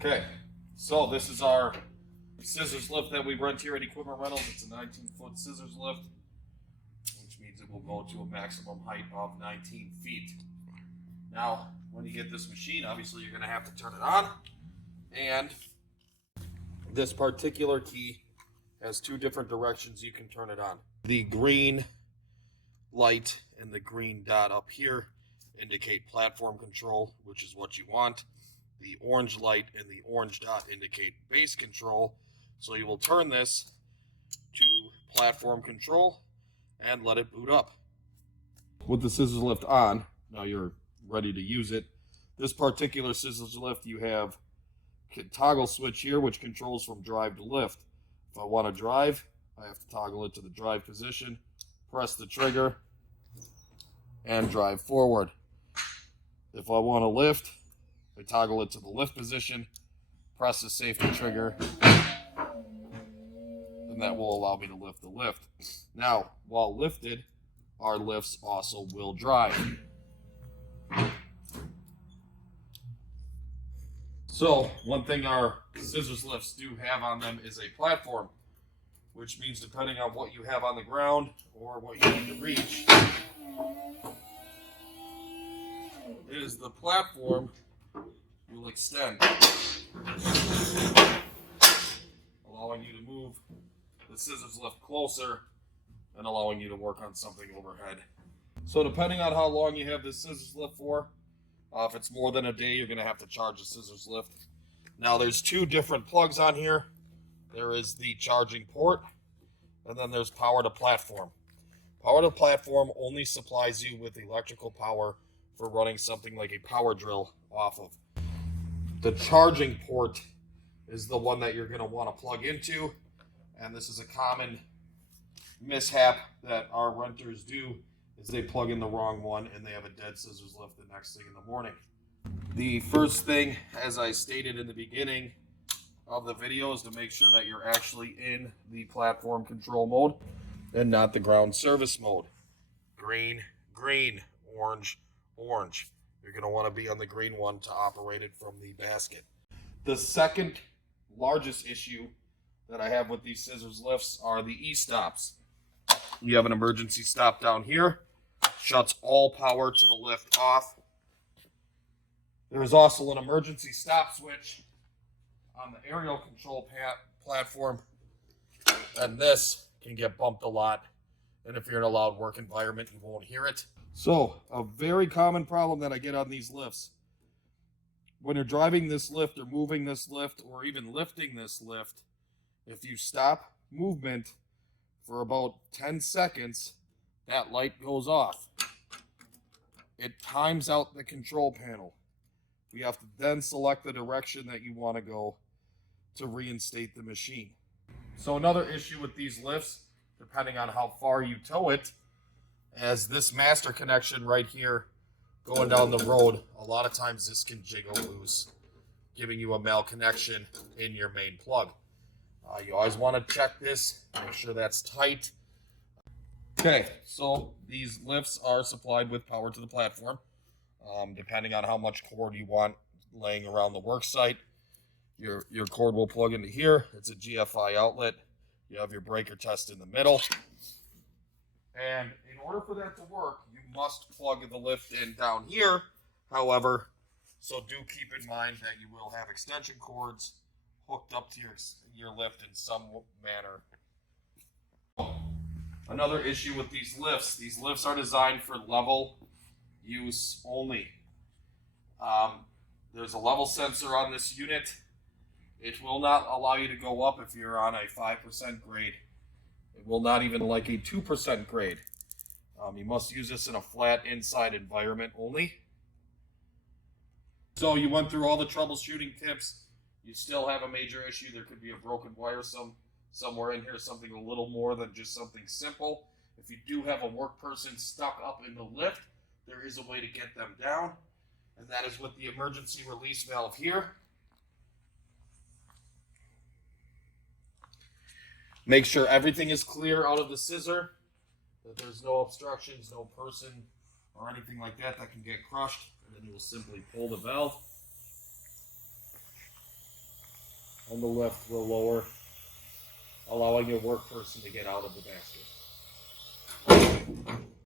Okay, so this is our scissors lift that we rent here at Equipment Rentals. It's a 19-foot scissors lift, which means it will go to a maximum height of 19 feet. Now, when you get this machine, obviously you're going to have to turn it on, and this particular key has two different directions you can turn it on. The green light and the green dot up here indicate platform control, which is what you want. The orange light and the orange dot indicate base control. So you will turn this to platform control and let it boot up. With the scissors lift on, now you're ready to use it. This particular scissors lift, you have a toggle switch here, which controls from drive to lift. If I want to drive, I have to toggle it to the drive position, press the trigger, and drive forward. If I want to lift, I toggle it to the lift position, press the safety trigger, and that will allow me to lift the lift. Now, while lifted, our lifts also will drive. So, one thing our scissors lifts do have on them is a platform, which means depending on what you have on the ground or what you need to reach, is the platform will extend, allowing you to move the scissors lift closer and allowing you to work on something overhead. So depending on how long you have this scissors lift for, if it's more than a day, you're going to have to charge the scissors lift. Now there's two different plugs on here. There is the charging port, and then there's power to platform. Power to platform only supplies you with electrical power for running something like a power drill off of. The charging port is the one that you're going to want to plug into, and this is a common mishap that our renters do, is they plug in the wrong one and they have a dead scissors lift the next thing in the morning. The first thing, as I stated in the beginning of the video, is to make sure that you're actually in the platform control mode and not the ground service mode. Green, green, orange, orange. You're going to want to be on the green one to operate it from the basket. The second largest issue that I have with these scissors lifts are the e-stops. You have an emergency stop down here, shuts all power to the lift off. There is also an emergency stop switch on the aerial control platform, and this can get bumped a lot, and if you're in a loud work environment, you won't hear it. So, a very common problem that I get on these lifts, when you're driving this lift or moving this lift or even lifting this lift, if you stop movement for about 10 seconds, that light goes off. It times out the control panel. We have to then select the direction that you want to go to reinstate the machine. So another issue with these lifts, depending on how far you tow it, as this master connection right here going down the road, a lot of times this can jiggle loose, giving you a malconnection in your main plug. You always want to check this, make sure that's tight. Okay, so these lifts are supplied with power to the platform, depending on how much cord you want laying around the work site. Your cord will plug into here. It's a GFI outlet. You have your breaker test in the middle. And in order for that to work, you must plug the lift in down here. However, so do keep in mind that you will have extension cords hooked up to your lift in some manner. Another issue with these lifts are designed for level use only. There's a level sensor on this unit. It will not allow you to go up if you're on a 5% grade. It will not even like a 2% grade. You must use this in a flat inside environment only. So you went through all the troubleshooting tips. You still have a major issue. There could be a broken wire somewhere in here, something a little more than just something simple. If you do have a work person stuck up in the lift, there is a way to get them down, and that is with the emergency release valve here. Make sure everything is clear out of the scissor, that there's no obstructions, no person or anything like that that can get crushed, and then you will simply pull the valve. and the lift will lower, allowing your work person to get out of the basket.